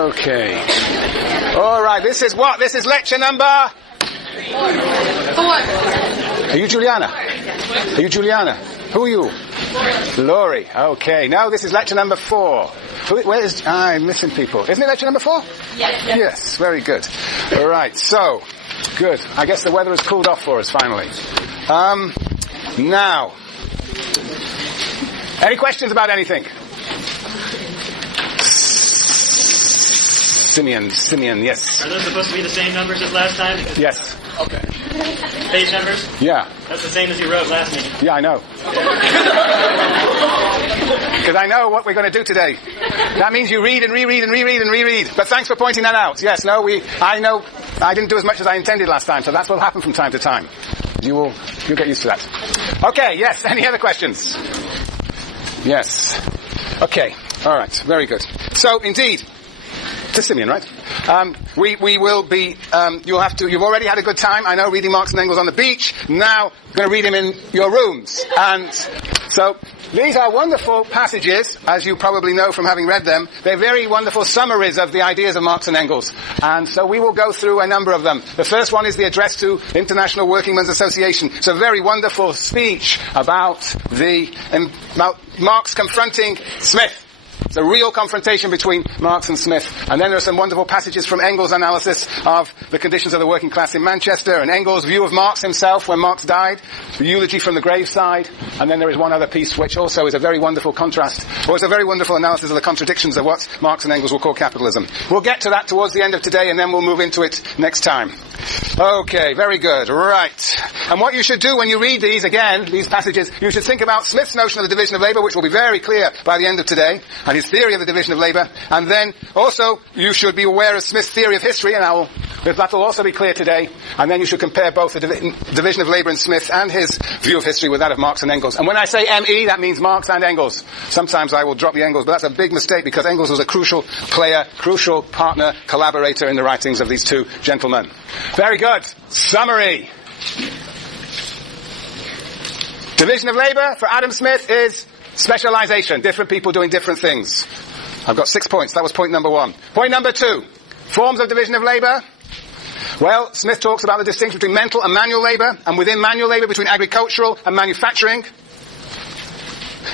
Okay. All right, this is what? This is lecture number... 4. Are you Juliana? Are you Juliana? Who are you? Laurie. Okay. Now this is lecture number 4. Where is... I'm missing people. Isn't it lecture number 4? Yes. Yes, very good. All right, so... Good. I guess the weather has cooled off for us, finally. Now... Any questions about anything? Simeon, yes. Are those supposed to be the same numbers as last time? Yes. Okay. Page numbers? Yeah. That's the same as you wrote last meeting. Yeah, I know. Because I know what we're going to do today. That means you read and reread and reread and reread. But thanks for pointing that out. Yes, no, I know I didn't do as much as I intended last time, so that's what will happen from time to time. You'll get used to that. Okay, yes, any other questions? Yes. Okay, all right, very good. So, indeed, to Simeon, right? We will be, you've already had a good time, I know, reading Marx and Engels on the beach. Now, I'm going to read him in your rooms. And so, these are wonderful passages, as you probably know from having read them. They're very wonderful summaries of the ideas of Marx and Engels. And so we will go through a number of them. The first one is the address to International Workingmen's Association. It's a very wonderful speech about Marx confronting Smith. It's a real confrontation between Marx and Smith. And then there are some wonderful passages from Engels' analysis of the conditions of the working class in Manchester, and Engels' view of Marx himself when Marx died, the eulogy from the graveside. And then there is one other piece which also is a very wonderful contrast, or it's a very wonderful analysis of the contradictions of what Marx and Engels will call capitalism. We'll get to that towards the end of today, and then we'll move into it next time. Okay, very good. Right. And what you should do when you read these passages, you should think about Smith's notion of the division of labour, which will be very clear by the end of today, and his theory of the division of labour. And then also you should be aware of Smith's theory of history, and that will also be clear today. And then you should compare both the division of labour in Smith and his view of history with that of Marx and Engels. And when I say ME, that means Marx and Engels. Sometimes I will drop the Engels, but that's a big mistake because Engels was a crucial player, crucial partner, collaborator in the writings of these two gentlemen. Very good. Summary. Division of labour for Adam Smith is specialization. Different people doing different things. I've got 6 points. That was point number 1. Point number 2. Forms of division of labour. Well, Smith talks about the distinction between mental and manual labour, and within manual labour between agricultural and manufacturing.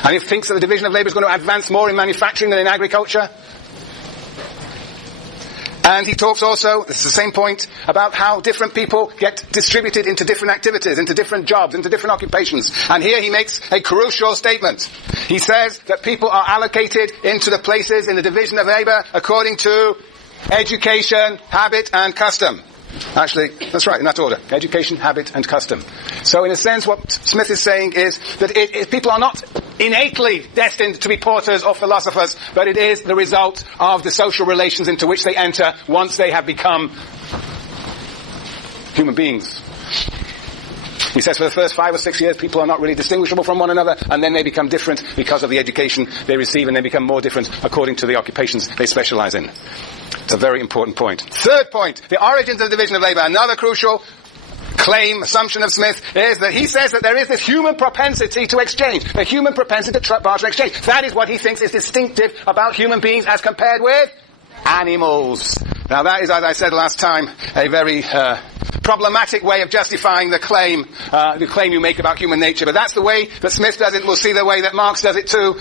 And he thinks that the division of labour is going to advance more in manufacturing than in agriculture. And he talks also, this is the same point, about how different people get distributed into different activities, into different jobs, into different occupations. And here he makes a crucial statement. He says that people are allocated into the places in the division of labour according to education, habit, and custom. Actually, that's right, in that order. Education, habit, and custom. So in a sense, what Smith is saying is that people are not innately destined to be porters or philosophers, but it is the result of the social relations into which they enter once they have become human beings. He says for the first 5 or 6 years, people are not really distinguishable from one another, and then they become different because of the education they receive, and they become more different according to the occupations they specialize in. It's a very important point. Third point, the origins of the division of labour. Another crucial assumption of Smith is that he says that there is this human propensity to exchange, a human propensity to barter exchange. That is what he thinks is distinctive about human beings as compared with animals. Now that is, as I said last time, a very problematic way of justifying the claim you make about human nature. But that's the way that Smith does it. We'll see the way that Marx does it too.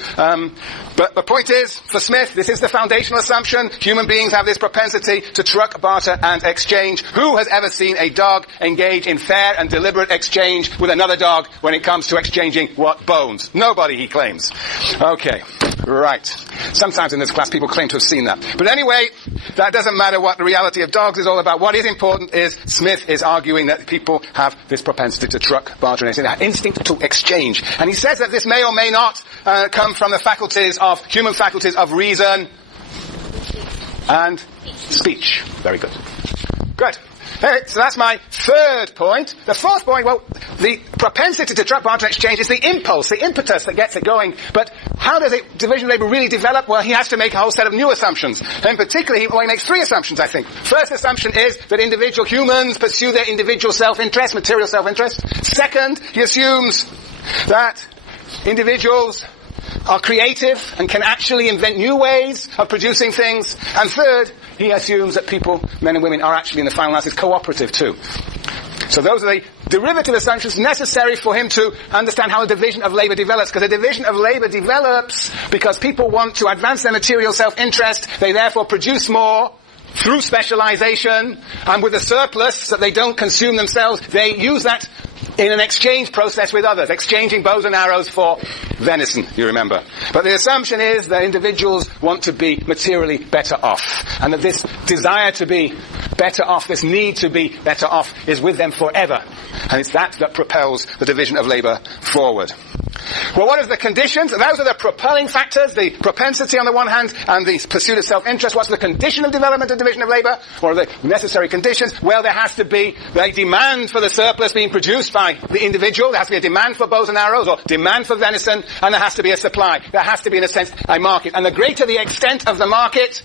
But the point is, for Smith, this is the foundational assumption. Human beings have this propensity to truck, barter, and exchange. Who has ever seen a dog engage in fair and deliberate exchange with another dog when it comes to exchanging what? Bones. Nobody, he claims. Okay. Right. Sometimes in this class people claim to have seen that. But anyway, that doesn't matter what the reality of dogs is all about. What is important is Smith is arguing that people have this propensity to truck, barter, and that instinct to exchange. And he says that this may or may not come from the human faculties of reason and speech. Very good. Good. So that's my third point. The fourth point, well, the propensity to truck, barter, and exchange is the impulse, the impetus that gets it going. But how does division of labour really develop? Well, he has to make a whole set of new assumptions. And particularly, he makes 3 assumptions, I think. First assumption is that individual humans pursue their individual self-interest, material self-interest. Second, he assumes that individuals are creative and can actually invent new ways of producing things. And third, he assumes that people, men and women, are actually in the final analysis cooperative too. So those are the derivative assumptions necessary for him to understand how a division of labor develops. Because a division of labor develops because people want to advance their material self-interest. They therefore produce more through specialization, and with a surplus that they don't consume themselves, they use that in an exchange process with others, exchanging bows and arrows for venison, you remember. But the assumption is that individuals want to be materially better off, and that this desire to be better off, this need to be better off, is with them forever. And it's that propels the division of labor forward. Well, what are the conditions? Those are the propelling factors, the propensity on the one hand, and the pursuit of self-interest. What's the condition of development of division of labor? What are the necessary conditions? Well, there has to be a demand for the surplus being produced by the individual. There has to be a demand for bows and arrows, or demand for venison, and there has to be a supply. There has to be, in a sense, a market. And the greater the extent of the market,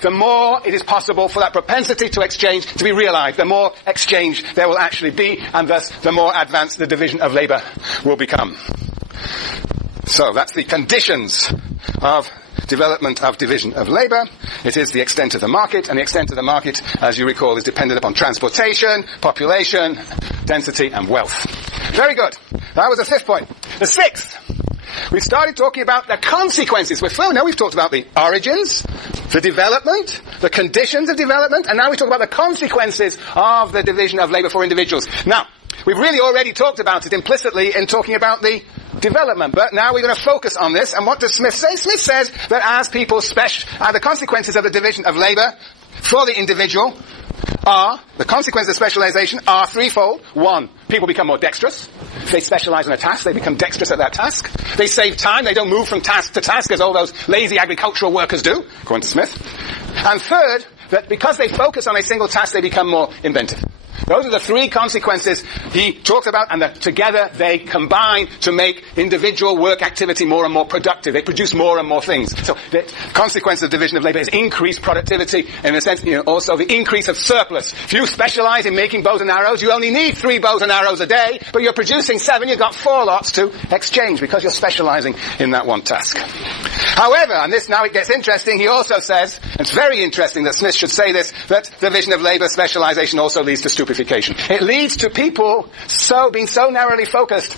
the more it is possible for that propensity to exchange to be realized. The more exchange there will actually be, and thus the more advanced the division of labor will become. So that's the conditions of development of division of labor. It is the extent of the market, and the extent of the market, as you recall, is dependent upon transportation, population, density, and wealth. Very good. That was the fifth point. The sixth, we started talking about the consequences. We've talked about the origins, the development, the conditions of development, and now we talk about the consequences of the division of labor for individuals. Now, we've really already talked about it implicitly in talking about the development, but now we're going to focus on this. And what does Smith say? Smith says that as people the consequences of the division of labor for the individual the consequences of specialization are threefold. One, people become more dexterous. If they specialize in a task, they become dexterous at that task. They save time. They don't move from task to task as all those lazy agricultural workers do, according to Smith. And third, that because they focus on a single task, they become more inventive. Those are the three consequences he talked about, and that together they combine to make individual work activity more and more productive. They produce more and more things. So the consequence of division of labor is increased productivity, in a sense, also the increase of surplus. If you specialize in making bows and arrows, you only need 3 bows and arrows a day, but you're producing 7, you've got 4 lots to exchange because you're specializing in that one task. However, and this now it gets interesting, he also says, and it's very interesting that Smith should say this, that division of labor specialization also leads to stupefaction. It leads to people being so narrowly focused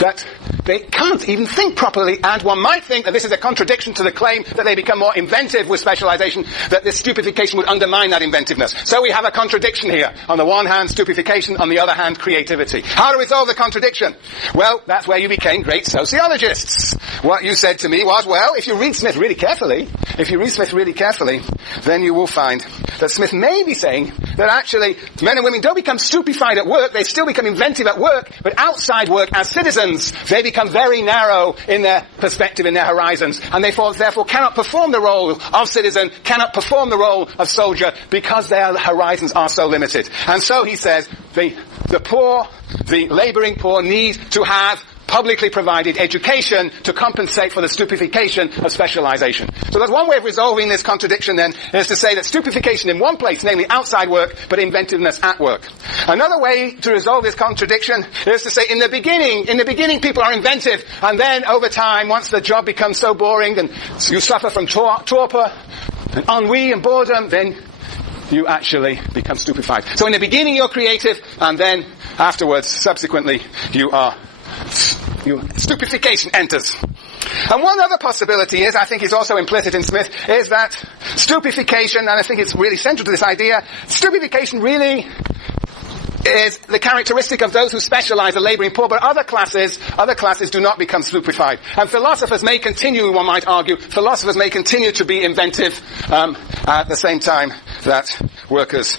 that they can't even think properly, and one might think that this is a contradiction to the claim that they become more inventive with specialization, that this stupefaction would undermine that inventiveness. So we have a contradiction here. On the one hand, stupefaction, on the other hand, creativity. How to resolve the contradiction? Well, that's where you became great sociologists. What you said to me was, well, if you read Smith really carefully, then you will find that Smith may be saying that actually men and women don't become stupefied at work, they still become inventive at work, but outside work as citizens, they become very narrow in their perspective, in their horizons, and they therefore cannot perform the role of citizen, cannot perform the role of soldier, because their horizons are so limited. And so he says, the poor, the laboring poor, need to have publicly provided education to compensate for the stupefaction of specialization. So that's one way of resolving this contradiction then, is to say that stupefaction in one place, namely outside work, but inventiveness at work. Another way to resolve this contradiction is to say in the beginning people are inventive, and then over time, once the job becomes so boring and you suffer from torpor and ennui and boredom, then you actually become stupefied. So in the beginning you're creative, and then afterwards, subsequently, stupefaction enters. And one other possibility is, I think is also implicit in Smith, is that stupefaction, and I think it's really central to this idea, stupefaction really is the characteristic of those who specialize, the laboring poor, but other classes do not become stupefied. And philosophers may continue, one might argue, to be inventive at the same time that workers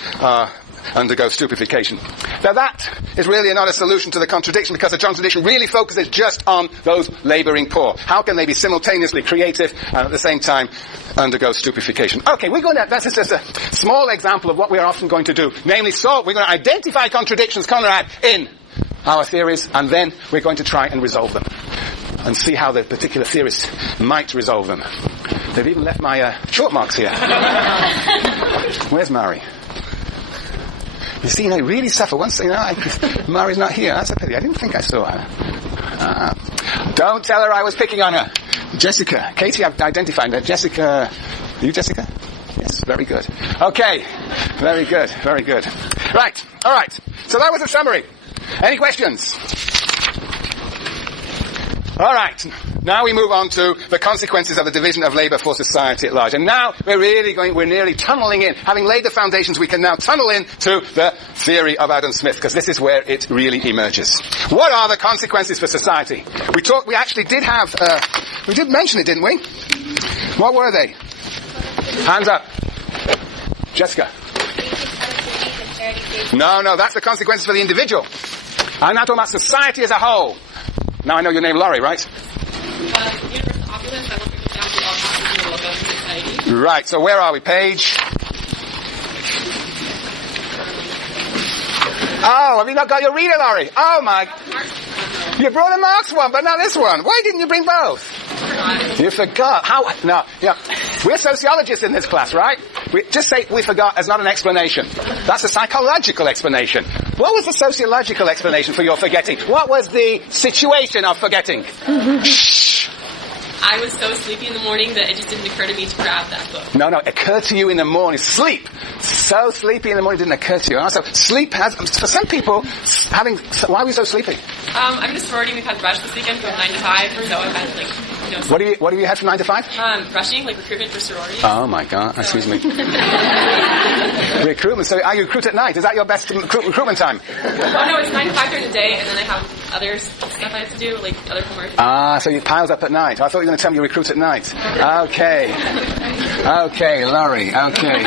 undergo stupefaction. Now that is really not a solution to the contradiction, because the contradiction really focuses just on those laboring poor. How can they be simultaneously creative and at the same time undergo stupefaction? Okay, that's just a small example of what we are often going to do. Namely, we're going to identify contradictions, Conrad, in our theories, and then we're going to try and resolve them and see how the particular theorists might resolve them. They've even left my chalk marks here. Where's Mari? You see, I really suffer once, Mari's not here. That's a pity. I didn't think I saw her. Don't tell her I was picking on her. Jessica. Katie, I've identified her. Jessica. Are you Jessica? Yes, very good. Okay. Very good. Very good. Right. All right. So that was a summary. Any questions? All right. Now we move on to the consequences of the division of labour for society at large. And now we're nearly tunneling in. Having laid the foundations, we can now tunnel in to the theory of Adam Smith, because this is where it really emerges. What are the consequences for society? We actually did have, we did mention it, didn't we? What were they? Hands up. Jessica. No, that's the consequences for the individual. I'm now talking about society as a whole. Now I know your name, Laurie, right? Universal opulence, I want to go down to all classes in the well-governed society. Right, so where are we? Page? Oh, have you not got your reader, Laurie? Oh my... You brought a Marx one, but not this one. Why didn't you bring both? You forgot. How? No, yeah. We're sociologists in this class, right? Just say we forgot as not an explanation. That's a psychological explanation. What was the sociological explanation for your forgetting? What was the situation of forgetting? Shh. I was so sleepy in the morning that it just didn't occur to me to grab that book. No, it occurred to you in the morning. Sleep. So sleepy in the morning didn't occur to you. Also, sleep has, for some people, why are we so sleepy? I'm in a sorority. We've had rush this weekend from 9 to 5, so I've had What do you have from 9 to 5? Rushing, recruitment for sororities. Oh my God, excuse me. Recruitment, so you recruit at night. Is that your best recruitment time? Oh no, it's 9 to 5 during the day, and then I have other stuff I have to do, other homework. So you piles up at night. I thought you were going to tell me you recruit at night. Okay. Okay, Laurie, okay.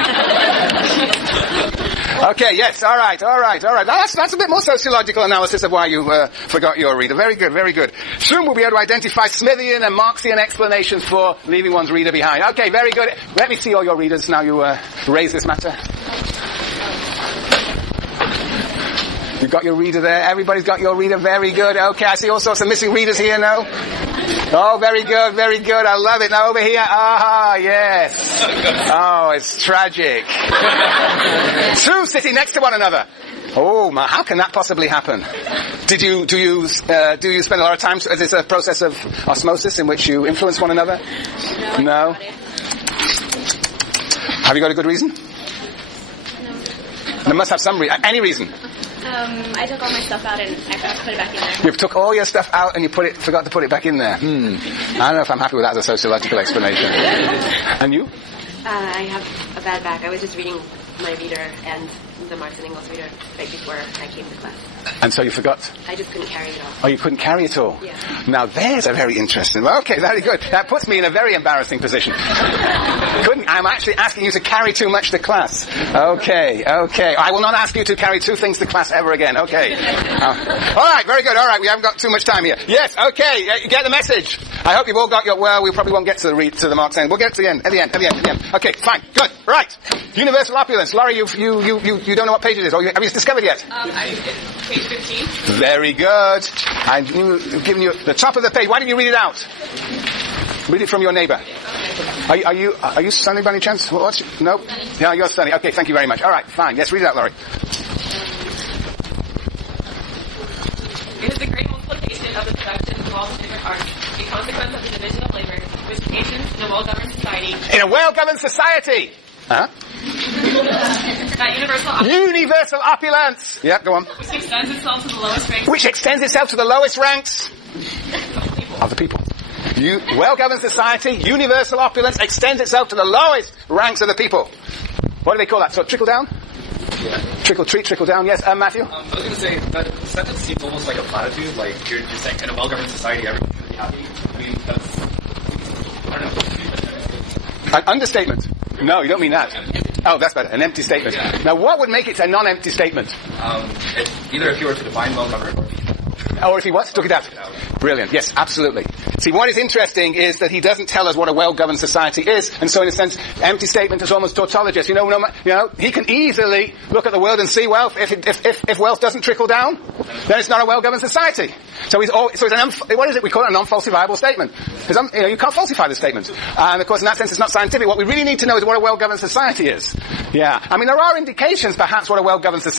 Okay, yes, all right. That's a bit more sociological analysis of why you forgot your reader. Very good, very good. Soon we'll be able to identify Smithian and Marxian explanations for leaving one's reader behind. Okay, very good. Let me see all your readers now you raise this matter. You've got your reader there. Everybody's got your reader. Very good. Okay, I see all sorts of missing readers here now. Oh, very good, very good. I love it. Now over here. Ah, yes. Oh, it's tragic. Two sitting next to one another. Oh, my, how can that possibly happen? Do you spend a lot of time, is this a process of osmosis in which you influence one another? No? Have you got a good reason? No. There must have some reason. Any reason? I took all my stuff out and I forgot to put it back in there. You took all your stuff out and you forgot to put it back in there. I don't know if I'm happy with that as a sociological explanation. And you? I have a bad back. I was just reading my reader and the Marx and Engels reader right before I came to class. And so you forgot? I just couldn't carry it all. Oh, you couldn't carry it all? Yeah. Now there's a very interesting... Well, okay, very good. That puts me in a very embarrassing position. I'm actually asking you to carry too much to class. Okay. I will not ask you to carry two things to class ever again. Okay. All right, very good. All right, we haven't got too much time here. Yes, okay, you get the message. I hope you've all got your... Well, we probably won't get to the Marx end. We'll get to the end. At the end. Okay, fine. Good. Right. Universal opulence. Laurie, you don't know what page it is. Or have you discovered yet? Page 15. Very good. I've given you the top of the page. Why don't you read it out? Read it from your neighbour. Are you studying by any chance? No? Yeah, you're studying. Okay, thank you very much. All right, fine. Yes, read it out, Laurie. It is the great multiplication of the production of all the different arts, a consequence of the division of labor, which occasions in a well-governed society. In a well-governed society. Huh? That universal opulence. Yeah, go on. Which extends itself to the lowest ranks. Which extends itself to the lowest ranks of the people. Well-governed society, universal opulence, extends itself to the lowest ranks of the people. What do they call that? So trickle down? Yeah. Trickle treat, trickle down. Yes, Matthew? I was going to say, that sentence seems almost like a platitude, like you're saying in a well-governed society everyone should be happy. I mean, that's, I don't know. An understatement. No, you don't mean that. Oh, that's better. An empty statement. Yeah. Now, what would make it a non-empty statement? Either if you were to define well-governed or if he what? Took it out. Brilliant. Yes, absolutely. See, what is interesting is that he doesn't tell us what a well-governed society is, and so in a sense, empty statement is almost tautologist. He can easily look at the world and see, well, if wealth doesn't trickle down, then it's not a well-governed society. So it's what is it? We call it a non-falsifiable statement. You can't falsify the statement. And of course, in that sense, it's not scientific. What we really need to know is what a well-governed society is. Yeah. I mean, there are indications, perhaps, what a well-governed society